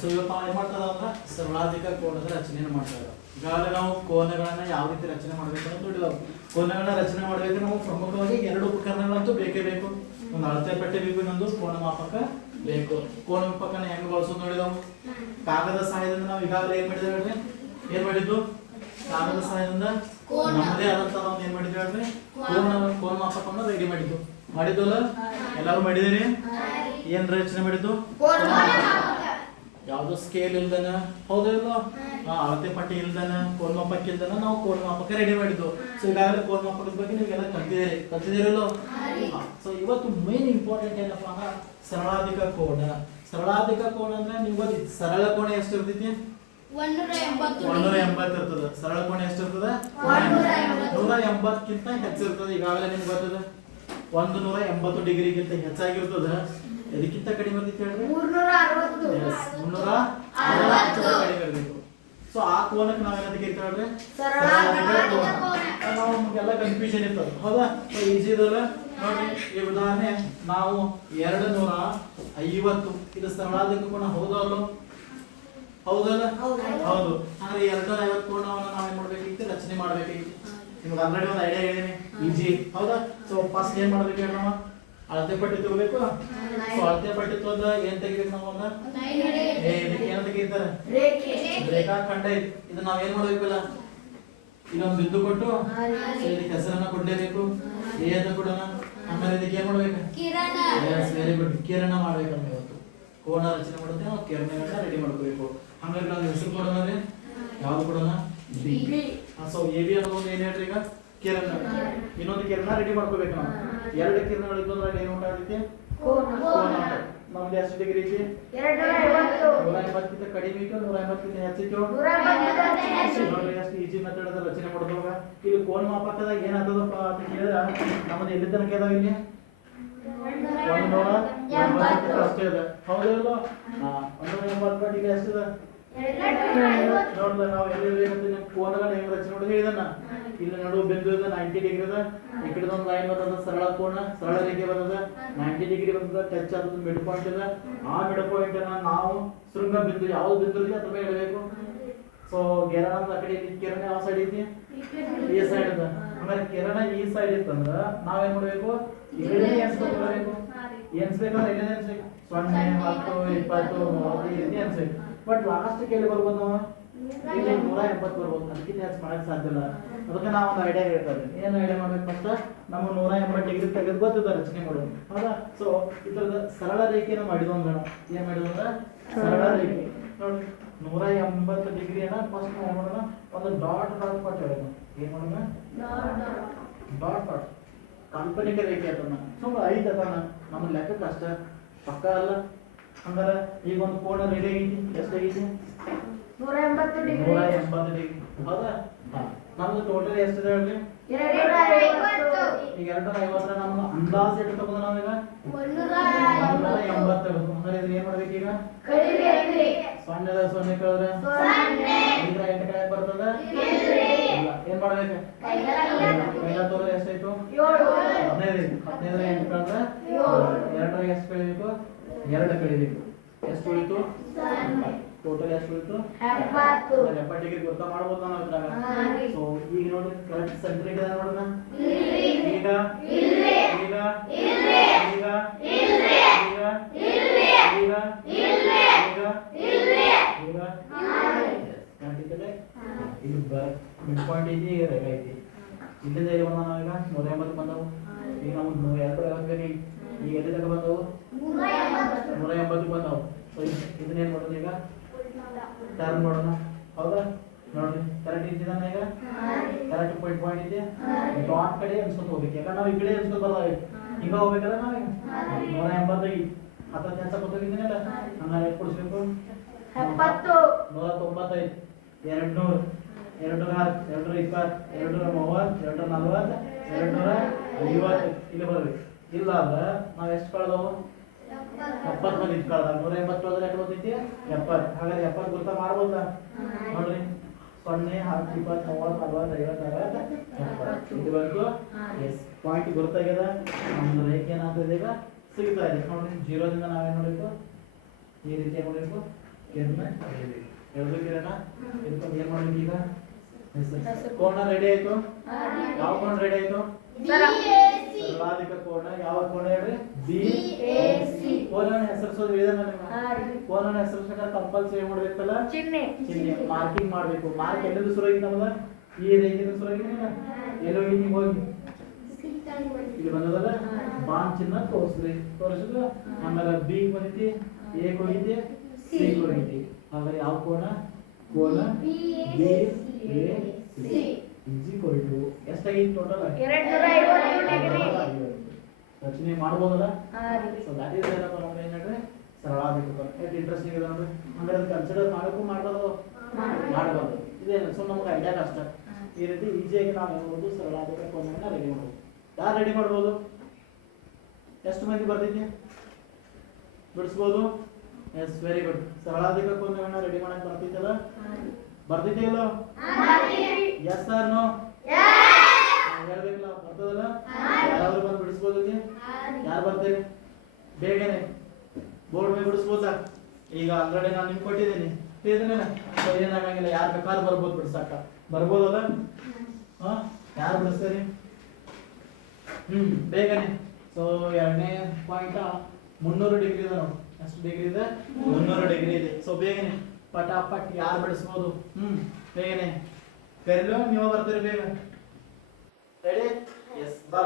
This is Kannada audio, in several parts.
ಸೊ ಇವತ್ತು ನಾವು ಏನು ಮಾಡ್ತದ ಅಂದ್ರೆ ಸರಳಾಧಿಕ ಕೋನದ ರಚನೆಯನ್ನು ಮಾಡ್ತಾರೆ. ಈಗಾಗಲೇ ನಾವು ಕೋನಗಳನ್ನ ಯಾವ ರೀತಿ ರಚನೆ ಮಾಡಬೇಕು ಅಂತ ನೋಡಿದೆವು. ಕೋನಗಳನ್ನ ರಚನೆ ಮಾಡಬೇಕು ನಾವು ಪ್ರಮುಖವಾಗಿ ಎರಡು ಉಪಕರಣಗಳಂತೂ ಬೇಕೇ ಬೇಕು. ಒಂದು ಅಳತೆ ಪಟ್ಟಿ ಬೇಕು, ಇನ್ನೊಂದು ಕೋನ ಮಾಪಕ ಬೇಕು. ಕೋನ ಮಾಪಕನ ಹೆಂಗ್ ಬಳಸೋದು ನೋಡಿದೆವು. ಕಾಗದ ಸಹಾಯದಿಂದ ನಾವು ಈಗಾಗಲೇ ಏನ್ ಮಾಡಿದ್ದೇವೆ ಹೇಳ್ರಿ, ಏನ್ ಮಾಡಿದ್ದು, ಕಾಗದ ಸಹಾಯದಿಂದ ನಮ್ಮದೇ ಆದಂತ ನಾವು ಏನ್ ಮಾಡಿದ್ವಿ ಹೇಳ್ರಿ, ಕೋನ ಮಾಪಕವನ್ನು ರೆಡಿ ಮಾಡಿದ್ವಲ್ಲ. ಎಲ್ಲರೂ ಮಾಡಿದಿರಿ. ಏನ್ ರಚನೆ ಮಾಡಿದ್ದು, ಯಾವ್ದು ಸ್ಕೇಲ್ ಇಲ್ದನ, ಹೌದಿಲ್ಲ, ಅಳತೆ ಪಟ್ಟಿ ಇಲ್ದನ, ಕೋನ ಮಾಪಕ ಇಲ್ದನ ನಾವು ಕೋನ ಮಾಪಕ ರೆಡಿ ಮಾಡಿದ್ದು. ಸೊ ಈಗಾಗಲೇ ಕೋನ ಮಾಪಕದ ಬಗ್ಗೆ ನೀವೆಲ್ಲ ಕಲ್ತಿದ್ದೀರಲ್ಲ. ಸೊ ಇವತ್ತು ಮೇನ್ ಇಂಪಾರ್ಟೆಂಟ್ ಏನಪ್ಪಾ ಅಂದ್ರೆ ಸರಳಾಧಿಕ ಕೋನ. ಸರಳಾಧಿಕ ಕೋನ ಅಂದ್ರೆ ನೀವು ಸರಳ ಕೋನ ಎಷ್ಟು ಇರ್ತೈತಿ, 180 ಇರ್ತದೆ. ಸರಳ ಕೋನ ಎಷ್ಟು ಇರ್ತದೆ, 180ಕ್ಕಿಂತ ಹೆಚ್ಚಿರ್ತದೆ. ಈಗಾಗಲೇ ನಿಮ್ಗೆ ಗೊತ್ತದೆ 180 ಡಿಗ್ರಿಗಿಂತ ಹೆಚ್ಚಾಗಿರ್ತದೆ. ಇದಕ್ಕಿಂತ ಕಡಿಮೆ ಇರ್ತೈತಿ ಹೇಳ್ರಿ, 360 ಕಡಿಮೆ ಇರಬೇಕು. ಸೊ ಆ ಕೋನಕ್ಕೆ ನಾವೇನಂತ ಕರಿತೀವಿ ಹೇಳ್ರಿ, ಸರಳಾಧಿಕ ಕೋನ. ನಾವು ನಮಗೆಲ್ಲ ಕನ್ಫ್ಯೂಷನ್ ಇರ್ತದೆ, ಹೌದಾ. ಸೊ ಈಜಿ ಇದಲ್ಲ ನೋಡಿ. ಈ ಉದಾಹರಣೆ ನಾವು 250 ಇದು ಸರಳಾಧಿಕ ಕೋನ, ಹೌದಲ್ಲ, ಹೌದಲ್ಲ, ಹೌದು. ಅಂದ್ರೆ 250 ಕೋನವನ್ನು ನಾವೇನ್ ಮಾಡ್ಬೇಕಿತ್ತು, ರಚನೆ ಮಾಡ್ಬೇಕಾಗಿತ್ತು. ನಿಮ್ಗೆ ಆಲ್ರೆಡಿ ಒಂದು ಐಡಿಯಾ ಹೇಳಿದೀನಿ, ಈಜಿ, ಹೌದಾ. ಸೊ ಫಸ್ಟ್ ಏನ್ ಮಾಡ್ಬೇಕು ಹೇಳಿ, ನಾವು ಅಳತೆ ಪಟ್ಟಿ ತಗೋಬೇಕು. ಸೊ ಅಳತೆ ಪಟ್ಟಿ ತಗೊಂಡ ಏನ್ ತೆಗಿಬೇಕು ನಾವು, ಇದಕ್ಕೆ ಏನ ತೆಗಿತಾರೆ, ರೇಖಾಖಂಡ. ಇದು ನಾವ್ ಏನ್ ಮಾಡ್ಬೇಕಲ್ಲ, ಇನ್ನೊಂದು ಬಿಂದು ಕೊಟ್ಟು ಇದಕ್ಕೆ ಹೆಸರನ್ನ ಕೊಡ್ಲೇಬೇಕು, ಎ ಅಂತ ಕೊಡೋಣ. ಆಮೇಲೆ ಇದಕ್ಕೆ ಏನ್ ಮಾಡ್ಬೇಕು, ವೆರಿ ಗುಡ್, ಕಿರಣ ಮಾಡ್ಬೇಕಂತ. ಇವತ್ತು ಕೋನ ರಚನೆ ಮಾಡುತ್ತೆ, ನಾವು ಕಿರಣಗಳನ್ನ ರೆಡಿ ಮಾಡ್ಕೋಬೇಕು. ಹಂಗಾಗಿ ನಾವು ಹೆಸರು ಕೊಡೋಣ ರೀ, ಯಾವ್ದು ಕೊಡೋಣ, ಬಿ. ಸೊ ಎ ಬಿ ಅನ್ನೋದು ಏನ್ ಹೇಳ್ರಿ, ಈಗ ಕಿರಣ. ಇನ್ನೊಂದು ಕಿರಣ ರೆಡಿ ಮಾಡ್ಕೋಬೇಕು ನಾವು. ಎರಡು ಕಿರಣಗಳಿದ್ದು ಅಂದ್ರೆ ಏನು ಉಂಟಾಗುತ್ತೆ, ಕೋನ. ನಮ್ದು ಎಷ್ಟು ಡಿಗ್ರಿ ಐತಿ, 180ಕ್ಕಿಂತ ಕಡಿಮೆ ಇತ್ತು, 180ಕ್ಕಿಂತ ಹೆಚ್ಚಿತ್ತು. ನೋಡ್ರಿ ಎಷ್ಟು ಈಜಿ ಮೆಥಡ್ ಅದ ರಚನೆ ಮಾಡೋದಾಗ. ಇಲ್ಲಿ ಕೋನ ಮಾಪಕದಾಗ ಏನಾಗ್ತದಪ್ಪ ಅಂತ ಕೇಳಿದ್ರೆ ನಮ್ಮದು ಎಲ್ಲಿ ತನಕ ಇದಾವ, ಇಲ್ಲಿ 180 ಅಷ್ಟೇ ಇದೆ, ಹೌದಿಲ್ಲ. 180 ಡಿಗ್ರಿ ಎಷ್ಟಿದೆ ನೋಡ್ದ. ನಾವು ಎಲ್ಲಿ ಕೋನಗಳ ಹೆಂಗ್ ರಚನೆ ಮಾಡೋದು ಹೇಳಿದನ್ನ. ಇಲ್ಲಿ ನಡು ಬಿಂದು ಇದೆ 90 ಡಿಗ್ರಿ ಅದ. ಈ ಕಡೆ ಒಂದು ಲೈನ್ ಬರ್ತದ, ಸರಳ ಕೋನ, ಸರಳ ರೇಖೆ ಬರ್ತದ, 90 ಡಿಗ್ರಿ ಬರ್ತದ. ಟಚ್ ಆದ ಮಿಡ್ ಪಾಯಿಂಟ್ ಇದೆ. ಆ ಮಿಡ್ ಪಾಯಿಂಟ್ ನಾವು ಶೃಂಗ ಬಿಂದು, ಯಾವ್ದು ಬಿಂದು ಇದೆ ಅದ್ರ ಮೇಲೆ ಇಡಬೇಕು. ಸೊ ಕಿರಣ ಆ ಕಡೆ, ಕಿರಣ ಯಾವ ಸೈಡ್ ಐತಿ, ಈ ಸೈಡ್ ಇದೆ. ಆಮೇಲೆ ಕಿರಣ ಈ ಸೈಡ್ ಇತ್ತಂದ್ರ ನಾವೇನ್ ಮಾಡ್ಬೇಕು, ಈ ಕಡೆ ಎನ್ಸ್ಬೇಕು. ಎನ್ಸ್ಬೇಕಂದ್ರೆ ಎಲ್ಲಿ ಎನ್ಸ್ಬೇಕು, 0, 10, 20, 30 ಈ ರೀತಿ ಎನ್ಸ್ಬೇಕು. ಬಟ್ ಲಾಸ್ಟ್ ಎಲ್ಲಿ ಬರ್ಬೋದು ನಾವು, ಇಲ್ಲಿ 180 ಬರ್ಬೋದು. ಅದಕ್ಕಿಂತ ಹೆಚ್ಚು ಮಾಡಕ್ ಸಾಧ್ಯ ಇಲ್ಲ. ಅದಕ್ಕೆ ನಾವು ಒಂದು ಐಡಿಯಾ ಹೇಳ್ತಾರೆ. ಏನು ಐಡಿಯಾ ಮಾಡ್ಬೇಕು, ಫಸ್ಟ್ ನಮ್ಮ 180 ಡಿಗ್ರಿ ತೆಗೆದು ಗೊತ್ತಿದೆ ರಚನೆ ಮಾಡೋದು, ಹೌದಾ. ಸೊ ಇದ್ರದ ಸರಳ ರೇಖೆನ ಮಾಡಿದ್ವು ಅಂದ್ರೆ ನಾವು ಏನ್ ಮಾಡಿದ್ವು ಅಂದ್ರೆ ಸರಳ ರೇಖೆ ನೋಡಿ. 180 ಡಿಗ್ರಿಯನ್ನ ಫಸ್ಟ್ ನಾವು ಮಾಡೋಣ, ಒಂದು ಡಾಟ್ ಕೊಟ್ಟು ಹೇಳೋಣ. ಏನ್ ಮಾಡೋಣ, ಡಾಟ್. ಕಾಲ್ಪನಿಕ ರೇಖೆ ಅದನ್ನ ಸುಮ್ಮನೆ ಐದು ಅದನ್ನ ನಮ್ಮ ಲೆಕ್ಕಕ್ಕೆ ಅಷ್ಟ ಪಕ್ಕ ಅಲ್ಲ. ಹಂಗಾರೆ ಈಗ ಒಂದು ಕೋನ ರೆಡಿ ಆಗೈತಿ, ಎಷ್ಟಾಗೈತಿ, 180 ಡಿಗ್ರಿ, ಹೌದಾ. ನಮ್ದು ಟೋಟಲ್ ಎಷ್ಟಿದೆ ಹೇಳ್ರಿ, 250. ಈಗ 250 ನಮ್ಮ ಅಂದಾಜು ಎಷ್ಟು ತಗೊಂಡು ನಾವೀಗ 180. ಹಂಗಾರೆ ಇದನ್ನ ಏನ್ ಮಾಡ್ಬೇಕು, ಈಗ ಸೊನ್ನೆ ಕಳೆದ್ರೆ 8 ಕಡೆ ಬರ್ತದ. ಏನ್ ಮಾಡ್ಬೇಕು, ಕೈಲ ತೋದ್ರೆ ಎಷ್ಟಾಯ್ತು, 15. 15 8 ಕಳೆದ್ರೆ 2 ಎಷ್ಟು ಕಳಿಬೇಕು, 2 ಕಳಿಬೇಕು. ಎಷ್ಟು ಉಳಿತು, ಟೋಟಲ್ ಎಷ್ಟು ಉಳಿತು, 70 ಡಿಗ್ರಿ. ಗೊತ್ತಾ ಮಾಡ್ಬೋದು ನಾವು ಇದ್ರಾಗ. ಸೊ ಈಗ ನೋಡಿ ಕರೆಕ್ಟ್ ಸೆಂಟ್ರಿಕ್ ಇದೆ ನೋಡೋಣ. ಈಗ ಇದು ಮಿಡ್ ಪಾಯಿಂಟ್ ಐತಿ, ರೇಖೆ ಐತಿ. ಇಲ್ಲಿಂದ ಎಲ್ಲಿ ಬಂದ ನಾವೀಗ 180 ಬಂದವು. ಈಗ ನಮ್ಗೆ 250 ಬೇಕು. ಈಗ ಎಲ್ಲಿ ತನಕ ಬಂದವು, 180 ಬಂದವು. ಸೊ ಇದನ್ನೇನು ಮಾಡೋದು, ಈಗ ಟರ್ನ್ ಮಾಡೋಣ, ಹೌದಾ. ನೋಡ್ರಿ ಕರೆಕ್ಟ್ ಇದ್ದಿದ್ದಾನೆ, ಈಗ ಕರೆಕ್ಟ್ ಪಾಯಿಂಟ್ ಇದೆ. ಡಾಟ್ ಕಡೆ ಅನ್ಸ್ಕೊಂಡು ಹೋಗ್ಬೇಕು. ಯಾಕಂದ್ರೆ ನಾವು ಈ ಕಡೆ ಅನ್ಸ್ಕೊಂಡು ಬರ್ದಾವೆ, ಹಿಂಗ ಹೋಗ್ಬೇಕಲ್ಲ ನಾವೀಗ 180 10 ಕೆಲಸ ಗೊತ್ತಾಗಿದ್ದೀನಲ್ಲ. ಹಂಗಾರೆ ಎಷ್ಟು ಕೊಡಿಸ್ಬೇಕು, 195, 200, 210, 220, 230, 240, 250 ಇಲ್ಲಿ ಬರ್ಬೇಕು. ಇಲ್ಲ ಅಂದ್ರೆ ನಾವು ಎಷ್ಟು ಕಳೆದವು, 70 ಮಂದಿ ಕಳೆದ. 180 ಹೋದ್ರೆ ಎಷ್ಟು ಬಂದೈತಿ, 70. ಹಾಗಾದ್ರೆ 70 ಗೊತ್ತಾ ಮಾಡ್ಬೋದ ನೋಡ್ರಿ. 0, 10, 20, 30, 40, 50, 60, 70 ಇದು ಬಂತು. ಎಸ್ ಪಾಯಿಂಟ್ ಗೊತ್ತಾಗ್ಯದ. ನಮ್ದು ರೇಖೆ ಏನಾಗ್ತದೆ ಈಗ ಸಿಗ್ತಾ ಇದೆ ನೋಡ್ರಿ. 0 ದಿಂದ ನಾವೇನ್ ಮಾಡಬೇಕು, ಈ ರೀತಿ ಮಾಡಬೇಕು, ಕೆನ್ನ ಎಳ್ಬೇಕಿರೋಣ ಇದಕ್ಕೊಂದು ಏನು ಮಾಡ್ಬೇಕು ಈಗ ಕೋಣ ರೆಡಿ ಆಯ್ತು. ಯಾವ ಕೋಣ ರೆಡಿ ಆಯ್ತು? ಸರ್ವಾಧಿಕ ಕೋಣ. ಯಾವ ಕೋಣ ಹೇಳ್ರಿ? BAC. ಕೋನನ ಹೆಸರಿಸೋದು ಹೇಳಿದ ಕೋನನ ಹೆಸರಿಸಬೇಕಾದ್ರೆ ಕಂಪಲ್ಸರಿ ಏನ್ ಮಾಡ್ಬೇಕಲ್ಲ? ಚಿಹ್ನೆ ಮಾರ್ಕಿಂಗ್ ಮಾಡ್ಬೇಕು. ಮಾರ್ಕ್ ಎಲ್ಲಿಂದ ಶುರು ಆಗಿದೆ ನಮ್ಮದ? ಈ ರೇಖೆಯಿಂದ ಶುರು ಆಗಿದೆ. ಎಲ್ಲೋ ಹಿಂಗೆ ಹೋಗಿ ಇಲ್ಲಿ ಬಂದದಲ್ಲ ಬಾಣ್ ಚಿಹ್ನ ತೋರಿಸಿದ್ರು. ಆಮೇಲೆ B ಬಂದೈತಿ, A ಹೋಗಿದ್ದೆ, C ಹೋಗಿದ್ದೆ. ಹಾಗಾದ್ರೆ ಯಾವ ಕೋನ? ಕೋನ BAC ಎಷ್ಟಾಗಿತ್ತು ಟೋಟಲ್? 250 ರಚನೆ ಮಾಡ್ಬೋದಲ್ಲ? ಸೊ ದಟ್ ಈಸ್ ಏನಪ್ಪ ಅಂದ್ರೆ ಏನು ಹೇಳ್ರಿ? ಸರಳಾಧಿಕ ಕೋನ. ಎಷ್ಟು ಇಂಟ್ರೆಸ್ಟಿಂಗ್ ಇದೆ ನೋಡ್ರಿ. ಅಂದ್ರೆ ಅದು ಕನ್ಸಿಡರ್ ಮಾಡೋಕ್ಕೂ ಮಾಡಬಾರ್ದು. ಇದೇನು ಸೊ ನಮ್ಗೆ ಐಡಿಯಾ ಕಷ್ಟ. ಈ ರೀತಿ ಈಸಿಯಾಗಿ ನಾವು ಏನು ಮಾಡ್ಬೋದು? ಸರಳಾಧಿಕ ಕೋನವನ್ನು ರೆಡಿ ಮಾಡ್ಬೋದು. ಯಾರು ರೆಡಿ ಮಾಡ್ಬೋದು? ಎಷ್ಟು ಮಂದಿ ಬರ್ತಿದ್ದೆ ಬಿಡಿಸ್ಬೋದು? Yes, very good. ಸರಳಾಧಿಕ ಕೋನವನ್ನು ರೆಡಿ ಮಾಡಕ್ಕೆ ಬರ್ತಿದ್ದಲ್ಲ? ಬರ್ತಿದ್ದೀಯಲ್ಲ? ಎಸ್ ಸರ್ ನೋ ಹೇಳ್ಬೇಕಲ್ಲ? ಬರ್ತದಲ್ಲ? ಯಾರಾದ್ರೂ ಬಂದು ಬಿಡಿಸ್ಬೋದು? ಯಾರು ಬರ್ತೀರಿ? ಬೇಗನೆ ಬೋರ್ಡ್ ಮೇಲೆ ಬಿಡಿಸ್ಬೋದಾ? ಈಗ ಆಲ್ರೆಡಿ ನಾನು ನಿಮ್ಗೆ ಕೊಟ್ಟಿದ್ದೀನಿ. ಏನಾಗಂಗಿಲ್ಲ, ಯಾರು ಬೇಕಾದ್ರೂ ಬರ್ಬೋದು ಬಿಡ್ಸಾಕ. ಬರ್ಬೋದಲ್ಲ? ಹಾ, ಯಾರು ಬಿಡಿಸ್ತೀರಿ? ಬೇಗನೆ. ಸೊ ಎರಡನೇ ಪಾಯಿಂಟ್ 300 ಡಿಗ್ರಿ ಇದೆ ನೋಡಿ. ಎಷ್ಟು ಡಿಗ್ರಿ ಇದೆ? 300 ಡಿಗ್ರಿ ಇದೆ. ಸೊ ಬೇಗನೆ ಪಟಾಪಟ್ ಯಾರು ಬಿಡಿಸ್ಬೋದು? ಬೇಗನೆ ಕರೀಲು. ನೀವು ಬರ್ತೀರಿ ಬೇಗ. ರೆಡಿ? ಎಸ್, ಬರ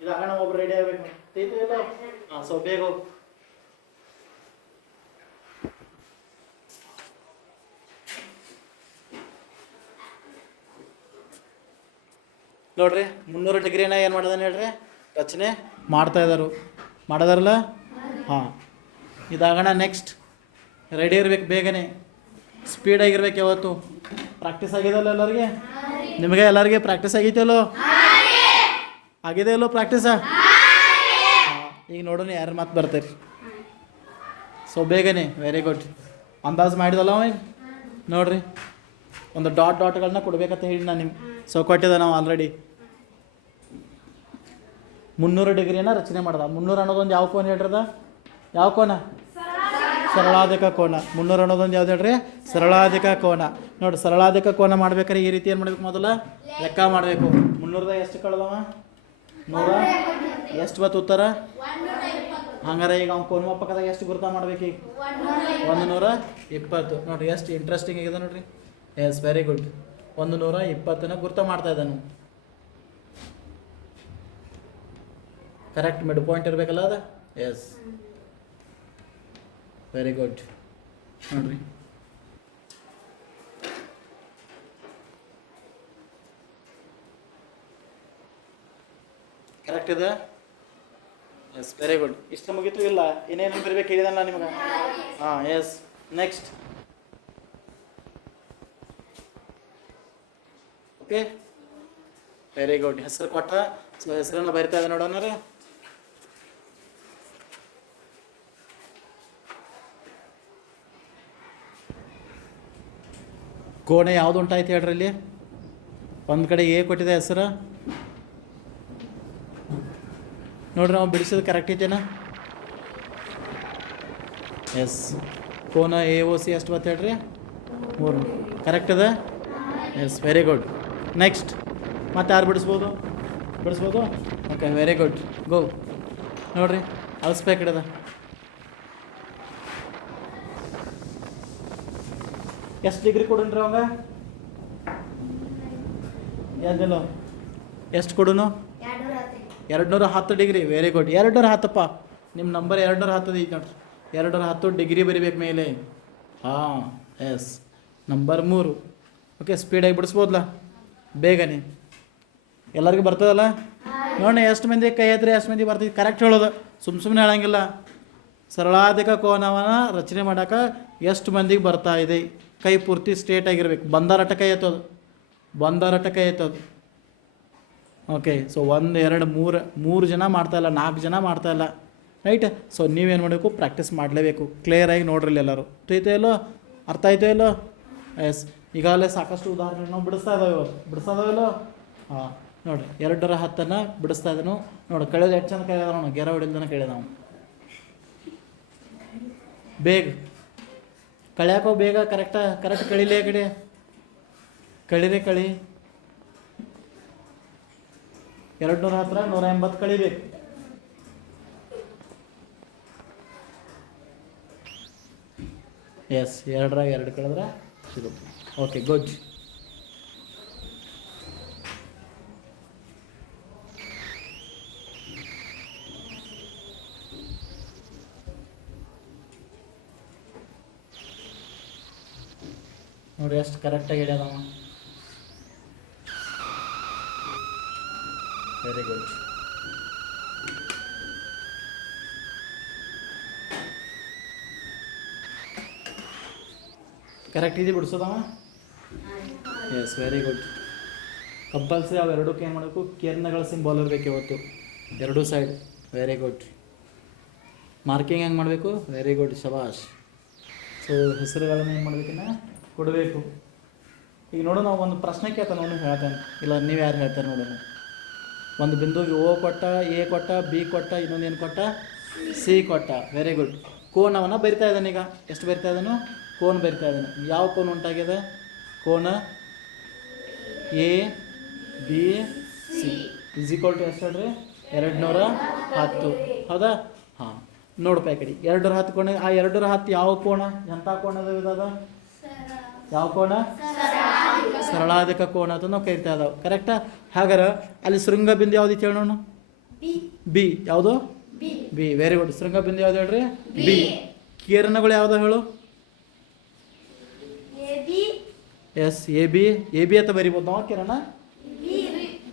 ಇದು ಆಗೋಣ. ಒಬ್ರು ರೆಡಿ ಆಗ್ಬೇಕು. ಇಲ್ಲ? ಹಾಂ, ಸೊ ಬೇಗ ಹೋಗಿ. ನೋಡ್ರಿ 300 ಡಿಗ್ರಿನ ಏನು ಮಾಡ್ದಾನೆ ಹೇಳ್ರಿ? ರಚನೆ ಮಾಡ್ತಾ ಇದ್ದಾರು. ಮಾಡೋದಾರಲ್ಲ? ಹಾಂ, ಇದಾಗೋಣ. ನೆಕ್ಸ್ಟ್ ರೆಡಿ ಇರ್ಬೇಕು, ಬೇಗನೆ ಸ್ಪೀಡಾಗಿರ್ಬೇಕು. ಯಾವತ್ತು ಪ್ರಾಕ್ಟೀಸ್ ಆಗಿದೆಯಲ್ಲ ಎಲ್ಲರಿಗೆ? ನಿಮಗೆ ಎಲ್ಲರಿಗೆ ಪ್ರಾಕ್ಟೀಸ್ ಆಗೈತಲ್ಲೋ? ಆಗಿದೆಯಲ್ಲೋ ಪ್ರಾಕ್ಟೀಸ? ಈಗ ನೋಡೋಣ ಯಾರು ಮಾತು ಬರ್ತೀರಿ. ಸೊ ಬೇಗನೆ, ವೆರಿ ಗುಡ್. ಅಂದಾಜು ಮಾಡಿದಲ್ಲ ಅವ. ನೋಡ್ರಿ, ಒಂದು ಡಾಟ್ಗಳನ್ನ ಕೊಡ್ಬೇಕಂತ ಹೇಳಿ ನಾನು ನಿಮ್ಗೆ. ಸೊ ಕೊಟ್ಟಿದ್ದೆ ನಾವು ಆಲ್ರೆಡಿ. 300 ಡಿಗ್ರಿನ ರಚನೆ ಮಾಡ್ದ. 300 ಅನ್ನೋದೊಂದು ಯಾವ ಕೋನ ಹೇಳ್ರದ? ಯಾವ ಕೋನ? ಸರಳಾಧಿಕ ಕೋನ. 300 ಅನ್ನೋದೊಂದು ಯಾವ್ದು ಹೇಳ್ರಿ? ಸರಳಾಧಿಕ ಕೋನ. ನೋಡಿ, ಸರಳಾಧಿಕ ಕೋನ ಮಾಡ್ಬೇಕಾದ್ರೆ ಈ ರೀತಿ ಏನು ಮಾಡ್ಬೇಕು? ಮೊದಲ ಲೆಕ್ಕ ಮಾಡಬೇಕು. 300ದ ಎಷ್ಟು ಕಳೆದವ? 100. ಎಷ್ಟು ಬತ್ತು ಉತ್ತರ? ಹಂಗಾರೆ ಈಗ ಅವ್ನು ಕೋನ ಪಕ್ಕದಾಗ ಎಷ್ಟು ಗುರುತ ಮಾಡ್ಬೇಕು? ಈಗ 120. ನೋಡಿರಿ ಎಷ್ಟು ಇಂಟ್ರೆಸ್ಟಿಂಗ್ ಆಗಿದೆ ನೋಡ್ರಿ. S, very good. 120ನ ಗುರುತ ಮಾಡ್ತಾ ಇದ್ದಾನು. ಕರೆಕ್ಟ್ ಮಿಡ್ ಪಾಯಿಂಟ್ ಇರಬೇಕಲ್ಲ ಅದು? Yes, very good. ನೋಡ್ರಿ, ಕರೆಕ್ಟ್ ಇದೆ. Yes, very good. ಇಷ್ಟ ಮುಗೀತು ಇಲ್ಲ? ಇನ್ನೇನು ಬರಬೇಕು ಹೇಳಿದಲ್ಲ ನಿಮ್ಗೆ? ಹಾಂ, yes. Next okay, very good. ಹೆಸರು ಕೊಟ್ಟ. ಸೊ ಹೆಸರನ್ನು ಬರಿತಾ ಇದೆ ನೋಡೋಣ. ಕೋಣೆ ಯಾವುದು ಉಂಟಾಯ್ತು ಹೇಳ್ರಿ? ಇಲ್ಲಿ ಒಂದು ಕಡೆ ಎ ಕೊಟ್ಟಿದೆ ಹೆಸರು. ನೋಡ್ರಿ, ನಾವು ಬಿಡಿಸೋದು ಕರೆಕ್ಟ್ ಐತೇನಾ? ಎಸ್, ಕೋನ AOC ಎಷ್ಟು ಬತ್ತು ಹೇಳ್ರಿ? 3. ಕರೆಕ್ಟ್ ಅದ? S, very good. ನೆಕ್ಸ್ಟ್ ಮತ್ತೆ ಯಾರು ಬಿಡಿಸ್ಬೋದು? Okay, very good. ಗೋ. ನೋಡ್ರಿ, ಅಳಿಸ್ಬೇಕಿಡದ. ಎಷ್ಟು ಡಿಗ್ರಿ ಕೊಡೋಣ್ರಿ ಅವಂಗ? ಯಾವ್ದಿಲ್ಲ? ಎಷ್ಟು ಕೊಡೋನು? 210 ಡಿಗ್ರಿ. Very good. 210ಪ್ಪ. ನಿಮ್ಮ ನಂಬರ್ 210 ಐತೆ ನೋಡ್ರಿ. 210 ಡಿಗ್ರಿ ಬರಿಬೇಕು ಮೇಲೆ. ಹಾಂ, ಎಸ್. ನಂಬರ್ 3. ಓಕೆ, ಸ್ಪೀಡಾಗಿ ಬಿಡಿಸ್ಬೋದಲ್ಲ? ಬೇಗನೆ ಎಲ್ಲರಿಗೂ ಬರ್ತದಲ್ಲ? ನೋಡಿ, ಎಷ್ಟು ಮಂದಿ ಕೈ ಎತ್ತರಿ, ಎಷ್ಟು ಮಂದಿ ಬರ್ತಿದ್ದು ಕರೆಕ್ಟ್ ಹೇಳೋದು. ಸುಮ್ಮನೆ ಹೇಳಂಗಿಲ್ಲ. ಸರಳಾಧಿಕ ಕೋನವನ್ನು ರಚನೆ ಮಾಡೋಕೆ ಎಷ್ಟು ಮಂದಿಗೆ ಬರ್ತಾ ಇದೆ? ಕೈ ಪೂರ್ತಿ ಸ್ಟ್ರೇಟ್ ಆಗಿರ್ಬೇಕು. ಬಂದಾರಟ ಕೈ ಎತ್ತೋದು. ಓಕೆ, ಸೊ 1 2 3 ಜನ ಮಾಡ್ತಾಯಿಲ್ಲ, 4 ಜನ ಮಾಡ್ತಾಯಿಲ್ಲ. ರೈಟ್? ಸೊ ನೀವೇನು ಮಾಡಬೇಕು? ಪ್ರಾಕ್ಟೀಸ್ ಮಾಡಲೇಬೇಕು. ಕ್ಲಿಯರಾಗಿ ನೋಡ್ರಿ ಎಲ್ಲರೂ. ತಿಳಿತೋ ಇಲ್ಲೋ? ಅರ್ಥ ಆಯ್ತೋ ಇಲ್ಲೋ? ಎಸ್, ಈಗಾಗಲೇ ಸಾಕಷ್ಟು ಉದಾಹರಣೆ ನಾವು ಬಿಡಿಸ್ತಾ ಇದ್ದಾವಿಲ್ಲೋ? ಹಾಂ, ನೋಡಿರಿ, 210 ಬಿಡಿಸ್ತಾ ಇದ್ದಾನು. ನೋಡಿ, ಕಳೆದ ಎಷ್ಟು ಚಂದ ಕಳೆದ. ಗೆರ ಹೊಡಿಲ್ದನ ಕೇಳಿದ ನಾವು. ಬೇಗ ಕಳ್ಯಾಕೋ ಬೇಗ ಕರೆಕ್ಟ್ ಕಳಿಲೇ ಕಡೆ ಕಳಿರಿ ಕಳಿ 200 ಹತ್ರ 180 ಕಳಿಬೇಕು. ಎಸ್ 2 ಕಳೆದ್ರೆ ಸಿಗುತ್ತೆ. Okay good. ನೋಡಿ ಎಷ್ಟು ಕರೆಕ್ಟಾಗಿ ಹೇಳ್ಯಾನವ. Very good. ಕರೆಕ್ಟ್ ಇದೆ ಬಿಡಿಸೋದವ. Yes very good. ಕಂಪಲ್ಸರಿ ಅವು ಎರಡಕ್ಕೆ ಏನು ಮಾಡಬೇಕು, ಕೇರ್ನಗಳ ಸಿಂಬಾಲ್ ಇರಬೇಕು ಇವತ್ತು ಎರಡೂ ಸೈಡ್. Very good. ಮಾರ್ಕಿಂಗ್ ಹೆಂಗೆ ಮಾಡಬೇಕು? ವೆರಿ ಗುಡ್, ಶಬಾಷ್. ಸೊ ಹೆಸರುಗಳನ್ನು ಏನು ಮಾಡಬೇಕನ್ನ ಕೊಡಬೇಕು. ಈಗ ನೋಡು, ನಾವು ಒಂದು ಪ್ರಶ್ನೆ ಕೇಳ್ತಾನೆ, ಅವನು ಹೇಳ್ತಾನೆ, ಇಲ್ಲ ನೀವು ಯಾರು ಹೇಳ್ತಾರೆ ನೋಡೋಣ. ಒಂದು ಬಿಂದುಗೆ ಓ ಕೊಟ್ಟ, ಎ ಕೊಟ್ಟ, ಬಿ ಕೊಟ್ಟ, ಇನ್ನೊಂದು ಏನು ಕೊಟ್ಟ, ಸಿ ಕೊಟ್ಟ. Very good. ಕೋನವನ್ನು ಬರಿತಾ ಇದ್ದಾನೆ. ಈಗ ಎಷ್ಟು ಬರಿತಾ ಇದ್ದಾನು? ಕೋನ್ ಬರಿತಾ ಇದ್ದಾನೆ. ಯಾವ ಕೋನ್ ಉಂಟಾಗಿದೆ? ಕೋನ ಎ ಬಿ ಸಿ = ಎಷ್ಟು ಹೇಳ್ರಿ? 210. ಹೌದಾ? ಹಾಂ, ನೋಡಪ್ಪ ಈ ಕಡೆ 210 ಕೋಣ. ಆ 210 ಯಾವ ಕೋಣ? ಎಂಥ ಕೋಣದ ಇದಾದ? ಯಾವ ಕೋಣ? ಸರಳಾಧಿಕ ಕೋಣ ಅಂತ ನಾವು ಕರಿತಾ ಇದ್ದಾವೆ. ಕರೆಕ್ಟಾ? ಹಾಗಾದ್ರೆ ಅಲ್ಲಿ ಶೃಂಗ ಬಿಂದು ಯಾವ್ದು ಇತ್ತು ಹೇಳೋಣ? ಬಿ. ಯಾವುದು? ಬಿ. Very good. ಶೃಂಗ ಬಿಂದು ಯಾವ್ದು ಹೇಳ್ರಿ? ಬಿ. ಕಿರಣಗಳು ಯಾವ್ದು ಹೇಳು? ಎಸ್ ಎ ಬಿ ಅಂತ ಬರಿಬೋದು ನಾವು ಕಿರಣ.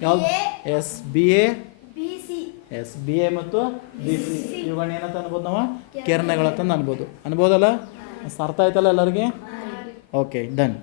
ಯಾವ್ದು? S B A. S B A ಮತ್ತು ಬಿ ಸಿ ಇವುಗಳನ್ನ ಏನಂತ ಅನ್ಬೋದು ನಾವು? ಕಿರಣಗಳಂತ ಅನ್ಬೋದಲ್ಲ? ಅರ್ಥ ಆಯ್ತಲ್ಲ ಎಲ್ಲರಿಗೆ? Okay done.